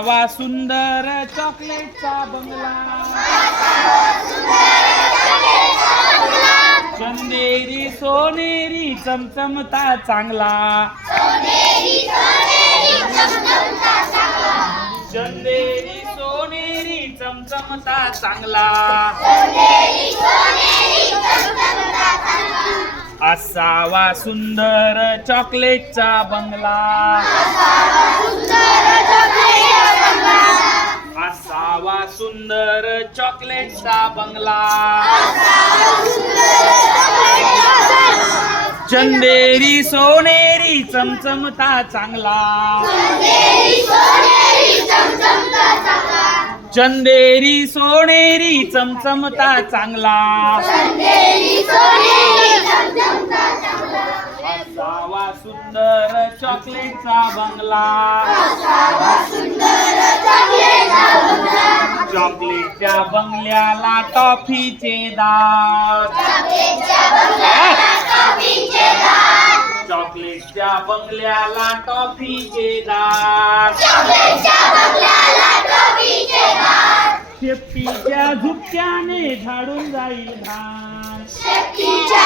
असावा सुंदर चॉकलेटचा बंगला, चंदेरी सोनेरी चमचमता चांगला, चंदेरी सोनेरी चमचमता चांगला, असावा सुंदर चॉकलेटचा बंगला, असावा सुंदर चॉकलेटचा बंगला, चंदेरी सोनेरी चमचमता चांगला, चंदेरी सोनेरी चमचमता चांगला, असावा सुंदर चॉकलेटचा बंगला, चॉकलेटच्या बंगल्याला टॉफीचे दार, चॉकलेटच्या बंगल्याला टॉफीचे दार, शेपटीच्या झुपक्याने झाडून जाईल घाण, शेपटीच्या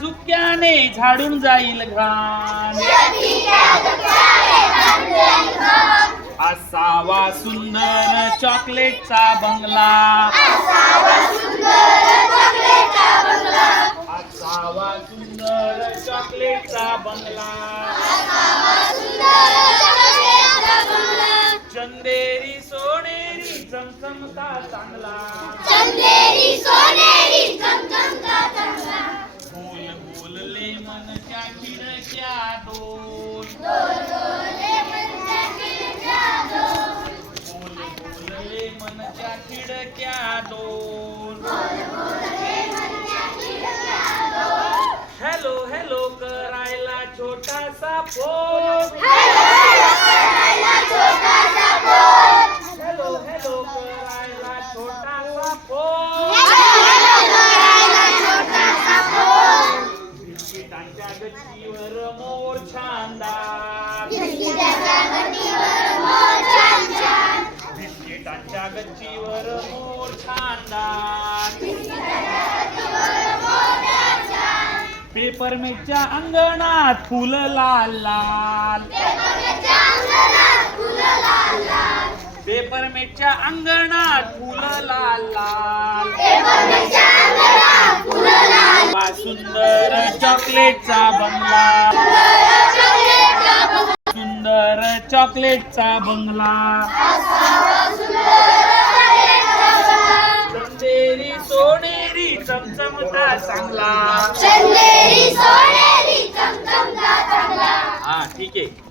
झुपक्याने झाडून जाईल घाण, असावा सुंदर चॉकलेटचा बंगला, असावा सुंदर चॉकलेटचा बंगला, चंदेरी सोनेरी चमचमता चांगला, गोल गोल लेमनच्या खिडक्या दोन, गोल गोल लेमनच्या खिडक्या दोन, हॅलो हॅलो करायला छोटासा फोन, हॅलो हॅलो करायला छोटासा फोन, बिस्किटांच्या गच्चीवर मोर छानदार, बिस्किटांच्या गच्चीवर मोर छानदार, पेपरमेटच्या अंगणात फुलं लाल लाल, पेपरमेटच्या अंगणात फुलं लाल लाल, सुंदर चॉकलेटचा बंगला, सुंदर चॉकलेटचा बंगला, चंदेरी सोनेरी चमचमता चांगला, हा ठीक आहे.